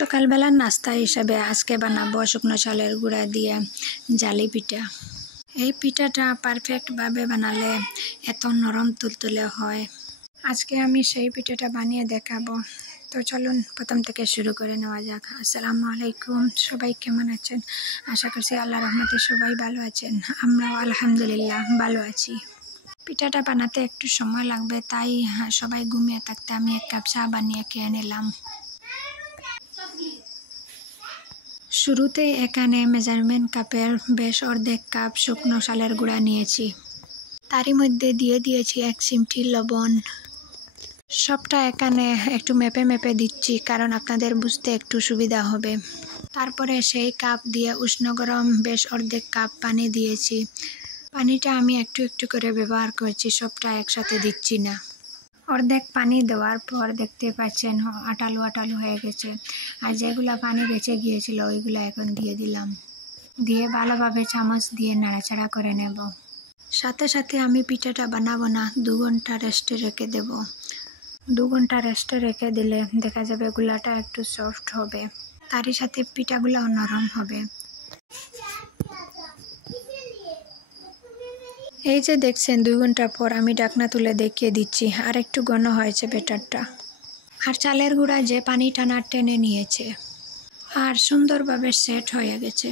সকালবেলার নাস্তা হিসাবে আজকে বানাবো শুকনো চালের গুঁড়া দিয়ে জালি পিঠা। এই পিঠাটা পারফেক্টভাবে বানালে এত নরম তুলতুলে হয়। আজকে আমি সেই পিঠাটা বানিয়ে দেখাবো। তো চলুন প্রথম থেকে শুরু করে নেওয়া যাক। আসসালামু আলাইকুম, সবাই কেমন আছেন? আশা করছি আল্লাহর রহমতে সবাই ভালো আছেন। আমরাও আলহামদুলিল্লাহ ভালো আছি। পিঠাটা বানাতে একটু সময় লাগবে, তাই সবাই ঘুমিয়ে থাকতে আমি 1 কাপ চা বানিয়ে খেয়ে নিলাম। শুরুতে এখানে মেজারমেন্ট কাপের বেশ অর্ধেক কাপ শুকনো চালের গুঁড়া নিয়েছি। তারই মধ্যে দিয়ে দিয়েছি 1 চিমটি লবণ। সবটা এখানে একটু মেপে মেপে দিচ্ছি, কারণ আপনাদের বুঝতে একটু সুবিধা হবে। তারপরে সেই কাপ দিয়ে উষ্ণ গরম বেশ অর্ধেক কাপ পানি দিয়েছি। পানিটা আমি একটু একটু করে ব্যবহার করছি, সবটা একসাথে দিচ্ছি না। অর্ধেক পানি দেওয়ার পর দেখতে পাচ্ছেন আটালো আটালো হয়ে গেছে। আর যেগুলা পানি বেঁচে গিয়েছিল ওইগুলো এখন দিয়ে দিলাম। দিয়ে ভালোভাবে চামচ দিয়ে নাড়াচাড়া করে নেব। সাথে সাথে আমি পিঠাটা বানাবো না, 2 ঘন্টা রেস্টে রেখে দেব। 2 ঘন্টা রেস্টে রেখে দিলে দেখা যাবে গুলাটা একটু সফট হবে, তারই সাথে পিঠাগুলাও নরম হবে। এই যে দেখছেন 2 ঘন্টা পর আমি ঢাকনা তুলে দেখিয়ে দিচ্ছি, আর একটু ঘন হয়েছে ব্যাটারটা। আর চালের গুঁড়া যে পানি টানা টেনে নিয়েছে আর সুন্দরভাবে সেট হয়ে গেছে।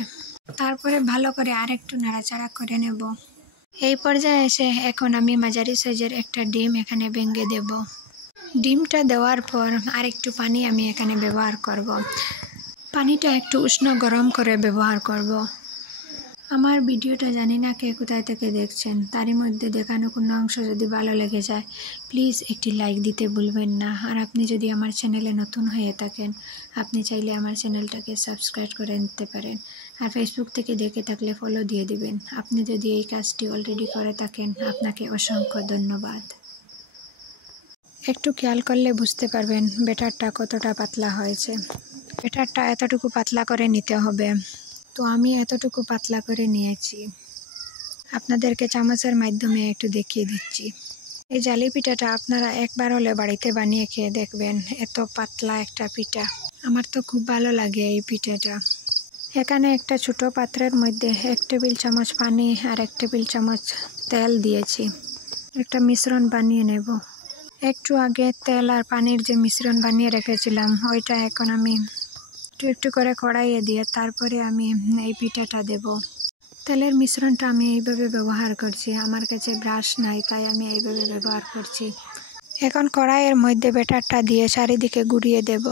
তারপরে ভালো করে আর একটু নাড়াচাড়া করে নেব। এই পর্যায়ে এসে এখন আমি মাঝারি সাইজের একটা ডিম এখানে ভেঙে দেব। ডিমটা দেওয়ার পর আর একটু পানি আমি এখানে ব্যবহার করব। পানিটা একটু উষ্ণ গরম করে ব্যবহার করব। আমার ভিডিওটা জানি না কে কোথায় থেকে দেখছেন, তারই মধ্যে দেখানো কোনো অংশ যদি ভালো লেগে যায় প্লিজ একটি লাইক দিতে ভুলবেন না। আর আপনি যদি আমার চ্যানেলে নতুন হয়ে থাকেন, আপনি চাইলে আমার চ্যানেলটাকে সাবস্ক্রাইব করে নিতে পারেন। আর ফেসবুক থেকে দেখে থাকলে ফলো দিয়ে দিবেন। আপনি যদি এই কাজটি অলরেডি করে থাকেন, আপনাকে অসংখ্য ধন্যবাদ। একটু খেয়াল করলে বুঝতে পারবেন ব্যাটারটা কতটা পাতলা হয়েছে। ব্যাটারটা এতটুকু পাতলা করে নিতে হবে। তো আমি এতটুকু পাতলা করে নিয়েছি, আপনাদেরকে চামচের মাধ্যমে একটু দেখিয়ে দিচ্ছি। এই জালি পিঠাটা আপনারা একবার হলে বাড়িতে বানিয়ে খেয়ে দেখবেন, এত পাতলা একটা পিঠা। আমার তো খুব ভালো লাগে এই পিঠাটা। এখানে একটা ছোট পাত্রের মধ্যে 1 টেবিল চামচ পানি আর 1 টেবিল চামচ তেল দিয়েছি। একটা মিশ্রণ বানিয়ে নেব। একটু আগে তেল আর পানির যে মিশ্রণ বানিয়ে রেখেছিলাম ওইটা এখন আমি একটু একটু করে কড়াইয়ে দিয়ে তারপরে আমি এই পিঠাটা দেব। তেলের মিশ্রণটা আমি এইভাবে ব্যবহার করছি, আমার কাছে ব্রাশ নাই তাই আমি এইভাবে ব্যবহার করছি। এখন কড়াইয়ের মধ্যে ব্যাটারটা দিয়ে চারিদিকে ঘুরিয়ে দেব।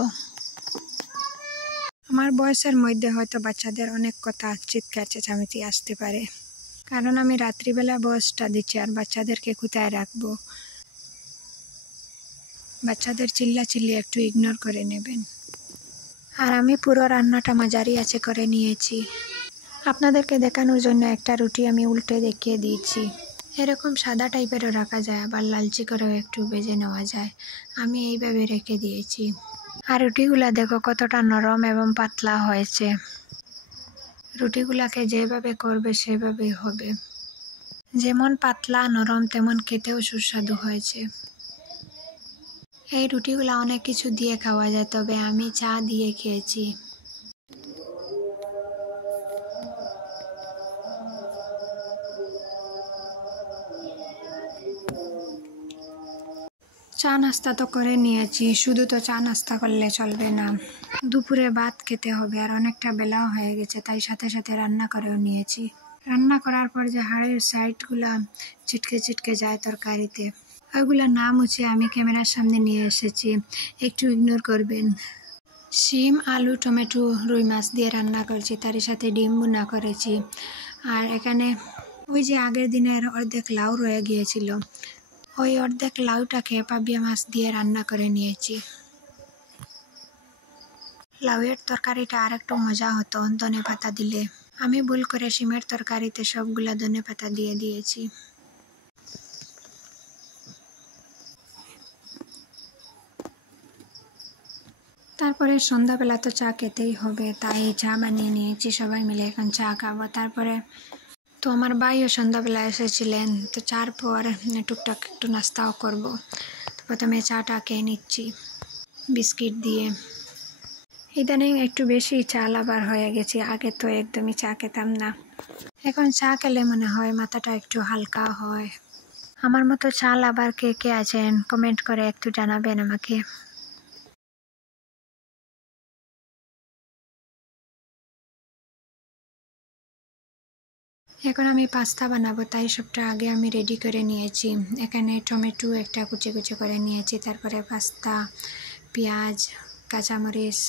আমার বয়সের মধ্যে হয়তো বাচ্চাদের অনেক কথা চিৎকার চেঁচামেচি আসতে পারে, কারণ আমি রাত্রিবেলা বয়সটা দিচ্ছি আর বাচ্চাদেরকে কোথায় রাখবো। বাচ্চাদের চিল্লাচিল্লি একটু ইগনোর করে নেবেন। আর আমি পুরো রান্নাটা মাঝারি আঁচে করে নিয়েছি। আপনাদেরকে দেখানোর জন্য একটা রুটি আমি উল্টে দেখিয়ে দিয়েছি। এরকম সাদা টাইপেরও রাখা যায়, আবার লালচে করেও একটু ভেজে নেওয়া যায়। আমি এইভাবে রেখে দিয়েছি। আর রুটিগুলা দেখো কতটা নরম এবং পাতলা হয়েছে। রুটিগুলাকে যেভাবে করবে সেভাবেই হবে। যেমন পাতলা নরম তেমন খেতেও সুস্বাদু হয়েছে। এই রুটিগুলা অনেক কিছু দিয়ে খাওয়া যায়, তবে আমি চা দিয়ে খেয়েছি। চা নাস্তা তো করে নিয়েছি, শুধু তো চা নাস্তা করলে চলবে না, দুপুরে ভাত খেতে হবে আর অনেকটা বেলাও হয়ে গেছে, তাই সাথে সাথে রান্না করেও নিয়েছি। রান্না করার পর যে হাড়ের সাইডগুলা ছিটকে ছিটকে যায় তরকারিতে, ওইগুলো না মুছে আমি ক্যামেরার সামনে নিয়ে এসেছি, একটু ইগনোর করবেন। শিম, আলু, টমেটো, রুই মাছ দিয়ে রান্না করছি, তারই সাথে ডিম ভুনা করেছি। আর এখানে ওই যে আগের দিনের অর্ধেক লাউ রয়ে গিয়েছিল, ওই অর্ধেক লাউটাকে পাবিয়া মাছ দিয়ে রান্না করে নিয়েছি। লাউয়ের তরকারিটা আর একটু মজা হতো ধনেপাতা দিলে। আমি ভুল করে শিমের তরকারিতে সবগুলা ধনেপাতা দিয়ে দিয়েছি। তারপরে সন্ধ্যাবেলা তো চা খেতেই হবে, তাই চা বানিয়ে নিয়েছি, সবাই মিলে এখন চা খাবো। তারপরে তো আমার ভাইও সন্ধ্যাবেলা এসেছিলেন, তো চার পর টুকটাক একটু নাস্তাও করব। প্রথমে চাটা খেয়ে নিচ্ছি বিস্কিট দিয়ে। ইদানিং একটু বেশি চা লাভার হয়ে গেছি, আগে তো একদমই চা খেতাম না। এখন চা খেলে মনে হয় মাথাটা একটু হালকা হয়। আমার মতো চা লাভার কে কে আছেন কমেন্ট করে একটু জানাবেন আমাকে। এখন আমি পাস্তা বানাবো, তাই সবটা আগে আমি রেডি করে নিয়েছি। এখানে টমেটো একটা কুচি কুচি করে নিয়েছি, তারপরে পাস্তা, পেঁয়াজ, কাঁচামরিচ,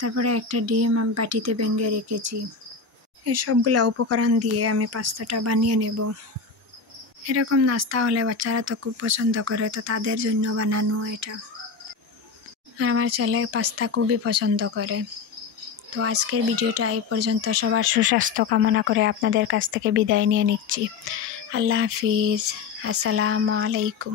তারপরে একটা ডিম আমি বাটিতে ভেঙে রেখেছি। এই সবগুলো উপকরণ দিয়ে আমি পাস্তাটা বানিয়ে নেব। এরকম নাস্তা হলে বাচ্চারা তো খুব পছন্দ করে, তো তাদের জন্য বানানো এটা। আর আমার ছেলে পাস্তা খুবই পছন্দ করে। তো আজকের ভিডিওটা এই পর্যন্ত। সবার সুস্বাস্থ্য কামনা করে আপনাদের কাছ থেকে বিদায় নিয়ে নিচ্ছি। আল্লাহ হাফিজ, আসসালামু আলাইকুম।